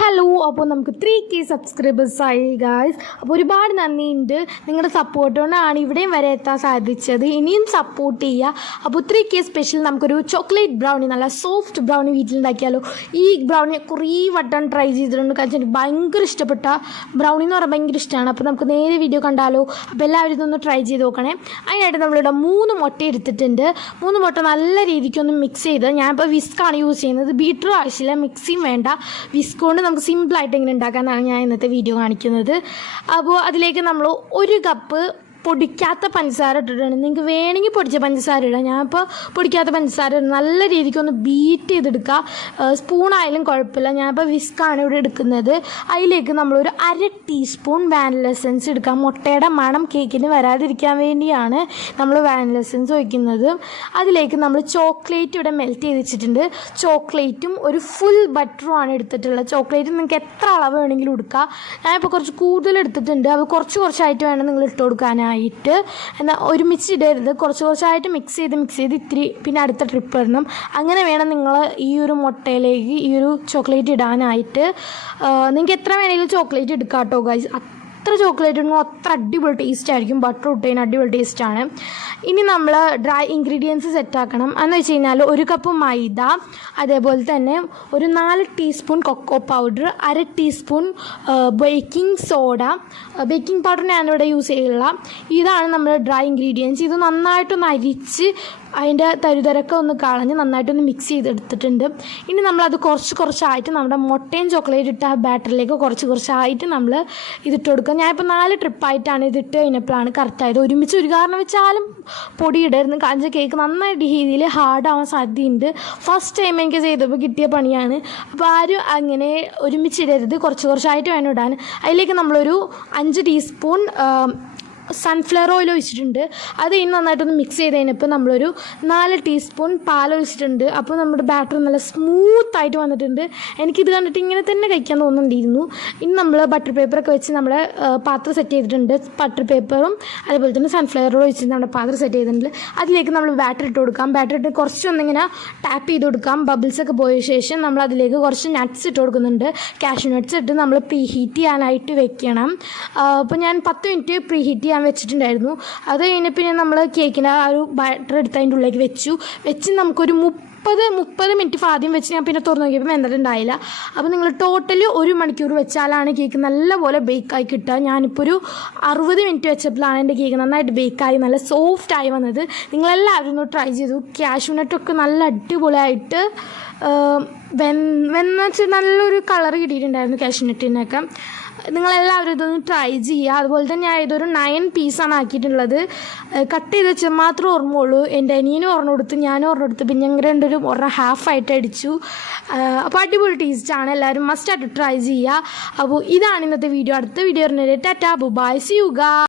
Hello, അപ്പോൾ നമുക്ക് 3K സബ്സ്ക്രൈബേഴ്സായി guys. അപ്പോൾ ഒരുപാട് നന്ദിയുണ്ട്. നിങ്ങളുടെ സപ്പോർട്ട് കൊണ്ടാണ് ഇവിടെയും വരെ എത്താൻ സാധിച്ചത്. ഇനിയും സപ്പോർട്ട് ചെയ്യുക. അപ്പോൾ 3K സ്പെഷ്യൽ നമുക്കൊരു ചോക്ലേറ്റ് ബ്രൗണി, നല്ല സോഫ്റ്റ് ബ്രൗണി വീട്ടിലുണ്ടാക്കിയാലോ. ഈ ബ്രൗണി കുറേ വട്ടം ട്രൈ ചെയ്തിട്ടുണ്ട്. കാരണം എനിക്ക് ഭയങ്കര ഇഷ്ടപ്പെട്ട ബ്രൗണി എന്ന് പറഞ്ഞാൽ ഭയങ്കര ഇഷ്ടമാണ്. അപ്പോൾ നമുക്ക് നേരെ വീഡിയോ കണ്ടാലോ. അപ്പോൾ എല്ലാവരും ഇതൊന്ന് ട്രൈ ചെയ്ത് നോക്കണേ. അതിനായിട്ട് നമ്മളിവിടെ 3 മുട്ട എടുത്തിട്ടുണ്ട്. 3 മുട്ട നല്ല രീതിക്കൊന്ന് മിക്സ് ചെയ്ത്, ഞാനിപ്പോൾ വിസ്ക്കാണ് യൂസ് ചെയ്യുന്നത്. ബീറ്ററും ആവശ്യമില്ല, മിക്സിയും വേണ്ട. വിസ്ക് കൊണ്ട് നമുക്ക് സിമ്പിളായിട്ട് എങ്ങനെ ഉണ്ടാക്കാമെന്നാണ് ഞാൻ ഇന്നത്തെ വീഡിയോ കാണിക്കുന്നത്. അപ്പോൾ അതിലേക്ക് നമ്മൾ 1 കപ്പ് പൊടിക്കാത്ത പഞ്ചസാര ഇട്ടിട്ടുണ്ട്. നിങ്ങൾക്ക് വേണമെങ്കിൽ പൊടിച്ച പഞ്ചസാര ഇടാം. ഞാനിപ്പോൾ പൊടിക്കാത്ത പഞ്ചസാര ഇടും. നല്ല രീതിക്കൊന്ന് ബീറ്റ് ചെയ്തെടുക്കുക. സ്പൂണായാലും കുഴപ്പമില്ല. ഞാനിപ്പോൾ വിസ്ക്കാണ് ഇവിടെ എടുക്കുന്നത്. അതിലേക്ക് നമ്മളൊരു 1/2 ടീസ്പൂൺ വാനില എസൻസ് എടുക്കാം. മുട്ടയുടെ മണം കേക്കിന് വരാതിരിക്കാൻ വേണ്ടിയാണ് നമ്മൾ വാനില എസൻസ് ഒഴിക്കുന്നത്. അതിലേക്ക് നമ്മൾ ചോക്ലേറ്റ് ഇവിടെ മെൽറ്റ് ചെയ്ത് വെച്ചിട്ടുണ്ട്. ചോക്ലേറ്റും ഒരു ഫുൾ ബട്ടറുമാണ് എടുത്തിട്ടുള്ളത്. ചോക്ലേറ്റ് നിങ്ങൾക്ക് എത്ര അളവ് വേണമെങ്കിലും എടുക്കുക. ഞാനിപ്പോൾ കുറച്ച് കൂടുതൽ എടുത്തിട്ടുണ്ട്. അത് കുറച്ചായിട്ട് വേണം നിങ്ങൾ ഇട്ട് കൊടുക്കാനായിട്ട്. എന്നാൽ ഒരുമിച്ച് ഇടരുത്. കുറച്ചായിട്ട് മിക്സ് ചെയ്ത് ഇത്തിരി പിന്നെ അടുത്ത ട്രിപ്പ് ഇടണം. അങ്ങനെ വേണം നിങ്ങൾ ഈ ഒരു മുട്ടയിലേക്ക് ഈ ഒരു ചോക്ലേറ്റ് ഇടാനായിട്ട്. നിങ്ങൾക്ക് എത്ര വേണമെങ്കിലും ചോക്ലേറ്റ് എടുക്കാം കേട്ടോ ഗൈസ്. എത്ര ചോക്ലേറ്റ് ഉണ്ടെങ്കിൽ അത്ര അടിപൊളി ടേസ്റ്റ് ആയിരിക്കും. ബട്ടർ ഇട്ടതിന് അടിപൊളി ടേസ്റ്റാണ്. ഇനി നമ്മൾ ഡ്രൈ ഇൻഗ്രീഡിയൻസ് സെറ്റാക്കണം. എന്ന് വെച്ച് കഴിഞ്ഞാൽ 1 കപ്പ് മൈദ, അതേപോലെ തന്നെ ഒരു 4 teaspoon cocoa powder, 1/2 teaspoon baking soda. Baking powder ഞാനിവിടെ യൂസ് ചെയ്യില്ല. ഇതാണ് നമ്മൾ ഡ്രൈ ഇൻഗ്രീഡിയൻസ്. ഇത് നന്നായിട്ടൊന്ന് അരിച്ച് അതിൻ്റെ തരുതരൊക്കെ ഒന്ന് കളഞ്ഞ് നന്നായിട്ടൊന്ന് മിക്സ് ചെയ്തെടുത്തിട്ടുണ്ട്. ഇനി നമ്മളത് കുറച്ചായിട്ട് നമ്മുടെ മുട്ടയും ചോക്ലേറ്റ് ഇട്ട ആ ബാറ്ററിലേക്ക് കുറച്ചായിട്ട് നമ്മൾ ഇതിട്ട് കൊടുക്കുക. ഞാനിപ്പോൾ 4 ട്രിപ്പായിട്ടാണ് ഇതിട്ട് കഴിഞ്ഞപ്പോഴാണ് കറക്റ്റായത്. ഒരുമിച്ച് ഒരു കാരണം വെച്ചാലും പൊടി ഇടരുന്ന്. കാഞ്ച കേക്ക് നന്നായിട്ട് രീതിയിൽ ഹാർഡാവാൻ സാധ്യതയുണ്ട്. ഫസ്റ്റ് ടൈം എനിക്ക് ചെയ്തപ്പോൾ കിട്ടിയ പണിയാണ്. അപ്പോൾ ആരും അങ്ങനെ ഒരുമിച്ചിടരുത്. കുറച്ചായിട്ട് വേണം ഇടാൻ. അതിലേക്ക് നമ്മളൊരു 5 ടീസ്പൂൺ സൺഫ്ലവർ ഓയിൽ ഒഴിച്ചിട്ടുണ്ട്. അത് ഇനി നന്നായിട്ടൊന്ന് മിക്സ് ചെയ്ത് കഴിഞ്ഞപ്പോൾ നമ്മളൊരു 4 ടീസ്പൂൺ പാൽ ഒഴിച്ചിട്ടുണ്ട്. അപ്പോൾ നമ്മുടെ ബാറ്റർ നല്ല സ്മൂത്തായിട്ട് വന്നിട്ടുണ്ട്. എനിക്കിത് കണ്ടിട്ട് ഇങ്ങനെ തന്നെ കഴിക്കാൻ തോന്നുന്നുണ്ടായിരുന്നു. ഇനി നമ്മൾ ബട്ടർ പേപ്പറൊക്കെ വെച്ച് നമ്മുടെ പാത്രം സെറ്റ് ചെയ്തിട്ടുണ്ട്. ബട്ടർ പേപ്പറും അതുപോലെ തന്നെ സൺഫ്ലവർ ഓയിൽ ഒഴിച്ചിട്ട് നമ്മുടെ പാത്രം സെറ്റ് ചെയ്തിട്ടുണ്ട്. അതിലേക്ക് നമ്മൾ ബാറ്റർ ഇട്ട് കൊടുക്കാം. ബാറ്റർ ഇട്ട് കുറച്ചൊന്നിങ്ങനെ ടാപ്പ് ചെയ്ത് കൊടുക്കാം. ബബിൾസൊക്കെ പോയ ശേഷം നമ്മൾ അതിലേക്ക് കുറച്ച് നട്ട്സ് ഇട്ട് കൊടുക്കുന്നുണ്ട്. കാഷ്യൂ നട്ട്സ് ഇട്ട് നമ്മൾ പ്രീ ഹീറ്റ് ചെയ്യാനായിട്ട് വെക്കണം. അപ്പോൾ ഞാൻ 10 മിനിറ്റ് പ്രീ ഹീറ്റ് ചെയ്യാൻ വെച്ചിട്ടുണ്ടായിരുന്നു. അത് കഴിഞ്ഞ് പിന്നെ നമ്മൾ കേക്കിൻ്റെ ആ ഒരു ബാറ്റർ എടുത്ത് അതിൻ്റെ ഉള്ളിലേക്ക് വെച്ച് നമുക്കൊരു 30 മിനിറ്റ് ആദ്യം വെച്ച് ഞാൻ പിന്നെ തുറന്ന് നോക്കിയപ്പോൾ വെന്തിട്ടുണ്ടായില്ല. അപ്പോൾ നിങ്ങൾ ടോട്ടലി 1 മണിക്കൂർ വെച്ചാലാണ് കേക്ക് നല്ലപോലെ ബേക്കായി കിട്ടുക. ഞാനിപ്പോൾ ഒരു 60 മിനിറ്റ് വെച്ചപ്പോഴാണ് എൻ്റെ കേക്ക് നന്നായിട്ട് ബേക്കായി നല്ല സോഫ്റ്റായി വന്നത്. നിങ്ങളെല്ലാവരും ഒന്ന് ട്രൈ ചെയ്തു. കാഷ്യൂ നട്ടൊക്കെ നല്ല അടിപൊളിയായിട്ട് വെച്ച് നല്ലൊരു കളർ കിട്ടിയിട്ടുണ്ടായിരുന്നു കാഷ്യൂ നട്ടിനൊക്കെ. നിങ്ങളെല്ലാവരും ഇതൊന്ന് ട്രൈ ചെയ്യുക. അതുപോലെ തന്നെ ഞാൻ ഇതൊരു 9 പീസാണ് ആക്കിയിട്ടുള്ളത്. കട്ട് ചെയ്ത് വെച്ചാൽ മാത്രമേ ഓർമ്മയുള്ളൂ. എൻ്റെ അനിയനും ഒരെണ്ണം കൊടുത്ത് ഞാനും ഒരെണ്ണം എടുത്ത് പിന്നെ ഞങ്ങൾ രണ്ടൊരു ഒരെണ്ണം ഹാഫായിട്ട് അടിച്ചു. അപ്പോൾ അടിപൊളി ടേസ്റ്റാണ്. എല്ലാവരും മസ്റ്റായിട്ട് ട്രൈ ചെയ്യുക. അപ്പോൾ ഇതാണ് ഇന്നത്തെ വീഡിയോ. അടുത്ത വീഡിയോ പറഞ്ഞത് tata bye, see you guys.